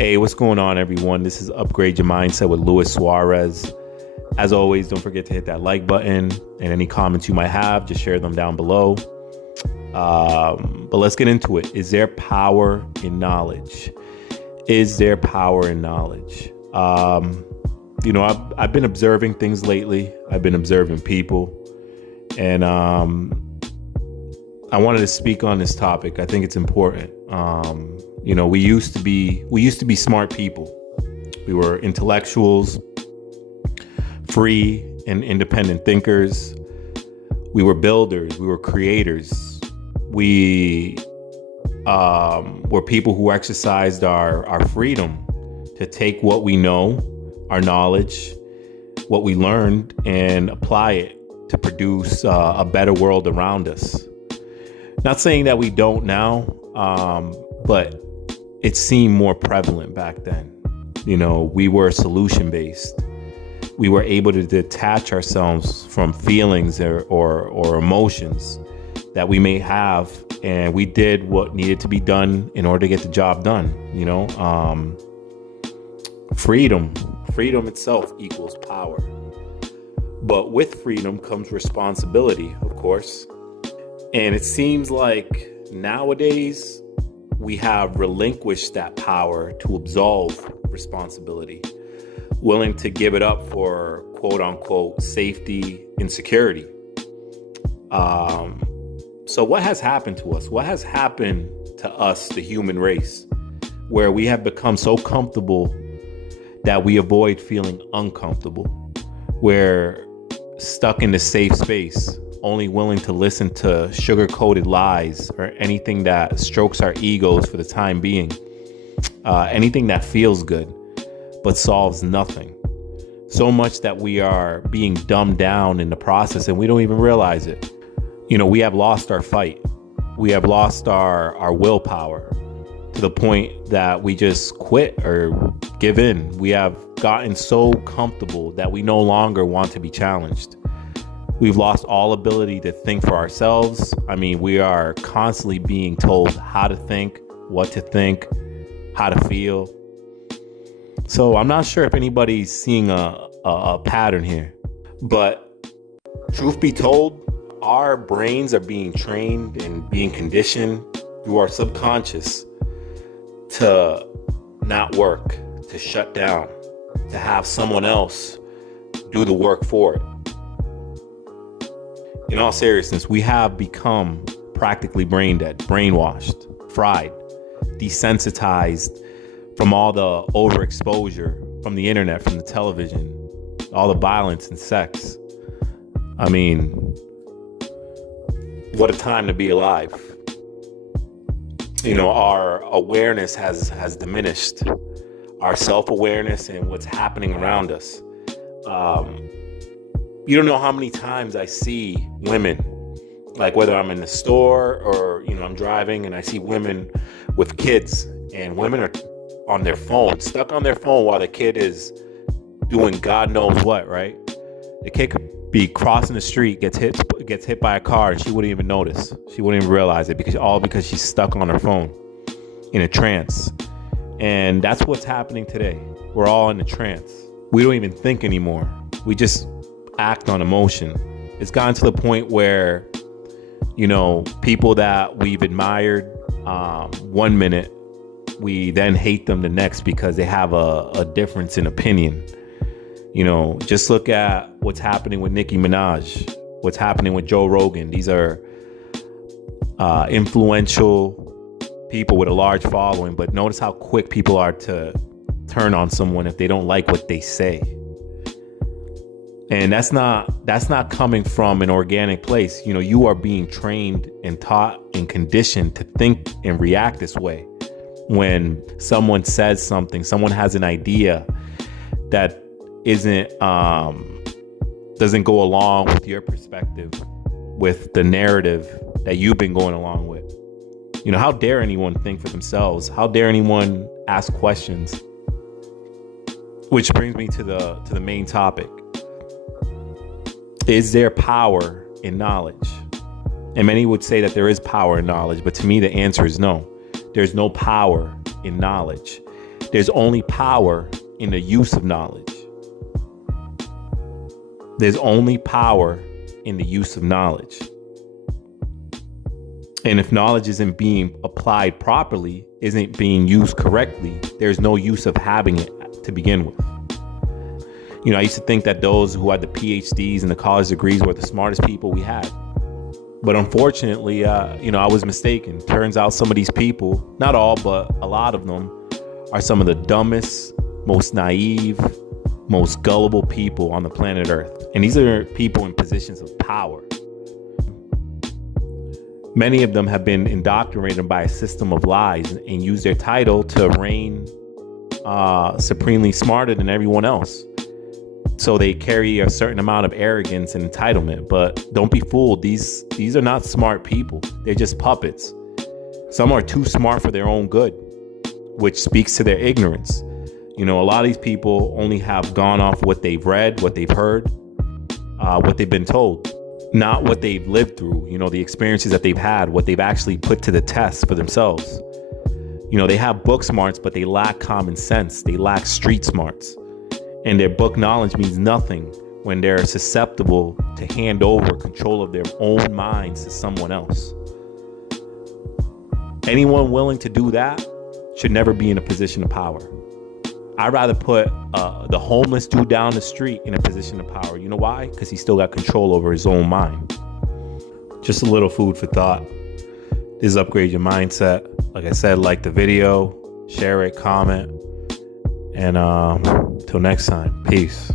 Hey, what's going on, everyone? This is Upgrade Your Mindset with Luis Suarez. As always, don't forget to hit that like button, and any comments you might have, just share them down below. But let's get into it. Is there power in knowledge? Is there power in knowledge? I've been observing things lately. I've been observing people, and I wanted to speak on this topic. I think it's important. We used to be smart people. We were intellectuals, free and independent thinkers. We were builders. We were creators. We were people who exercised our freedom to take what we know, our knowledge, what we learned, and apply it to produce a better world around us. Not saying that we don't now, but it seemed more prevalent back then. We were solution-based. We were able to detach ourselves from feelings or emotions that we may have, and we did what needed to be done in order to get the job done. Freedom itself equals power. But with freedom comes responsibility, of course. And it seems like nowadays we have relinquished that power to absolve responsibility, willing to give it up for quote unquote safety and security. So what has happened to us? What has happened to us, the human race, where we have become so comfortable that we avoid feeling uncomfortable? We're stuck in the safe space, only willing to listen to sugar-coated lies or anything that strokes our egos for the time being. Anything that feels good, but solves nothing. So much that we are being dumbed down in the process and we don't even realize it. We have lost our fight. We have lost our willpower to the point that we just quit or give in. We have gotten so comfortable that we no longer want to be challenged. We've lost all ability to think for ourselves. We are constantly being told how to think, what to think, how to feel. So I'm not sure if anybody's seeing a pattern here. But truth be told, our brains are being trained and being conditioned through our subconscious to not work, to shut down, to have someone else do the work for it. In all seriousness, we have become practically brain dead, brainwashed, fried, desensitized from all the overexposure from the internet, from the television, all the violence and sex. What a time to be alive. Our awareness has diminished, our self-awareness and what's happening around us. You don't know how many times I see women, like whether I'm in the store or, I'm driving and I see women with kids, and women are on their phone, stuck on their phone while the kid is doing God knows what, right? The kid could be crossing the street, gets hit by a car, and she wouldn't even notice. She wouldn't even realize it because she's stuck on her phone in a trance. And that's what's happening today. We're all in a trance. We don't even think anymore. We just act on emotion. It's gotten to the point where, people that we've admired one minute, we then hate them the next because they have a difference in opinion. Just look at what's happening with Nicki Minaj, what's happening with Joe Rogan. These are influential people with a large following, but notice how quick people are to turn on someone if they don't like what they say. And that's not coming from an organic place. You are being trained and taught and conditioned to think and react this way. When someone says something, someone has an idea that doesn't go along with your perspective, with the narrative that you've been going along with. How dare anyone think for themselves? How dare anyone ask questions? Which brings me to the main topic. Is there power in knowledge? And many would say that there is power in knowledge, but to me the answer is no. There's no power in knowledge. There's only power in the use of knowledge. There's only power in the use of knowledge. And if knowledge isn't being applied properly, isn't being used correctly, there's no use of having it to begin with. I used to think that those who had the PhDs and the college degrees were the smartest people we had. But unfortunately, I was mistaken. Turns out some of these people, not all, but a lot of them, are some of the dumbest, most naive, most gullible people on the planet Earth. And these are people in positions of power. Many of them have been indoctrinated by a system of lies and use their title to reign supremely smarter than everyone else. So they carry a certain amount of arrogance and entitlement. But don't be fooled. These are not smart people. They're just puppets. Some are too smart for their own good, which speaks to their ignorance. A lot of these people only have gone off what they've read, what they've heard, what they've been told, not what they've lived through, the experiences that they've had, what they've actually put to the test for themselves. They have book smarts, but they lack common sense. They lack street smarts. And their book knowledge means nothing when they're susceptible to hand over control of their own minds to someone else. Anyone willing to do that should never be in a position of power. I'd rather put the homeless dude down the street in a position of power. You know why? Because he's still got control over his own mind. Just a little food for thought. This is Upgrade Your Mindset. Like I said, like the video, share it, comment. And till next time, peace.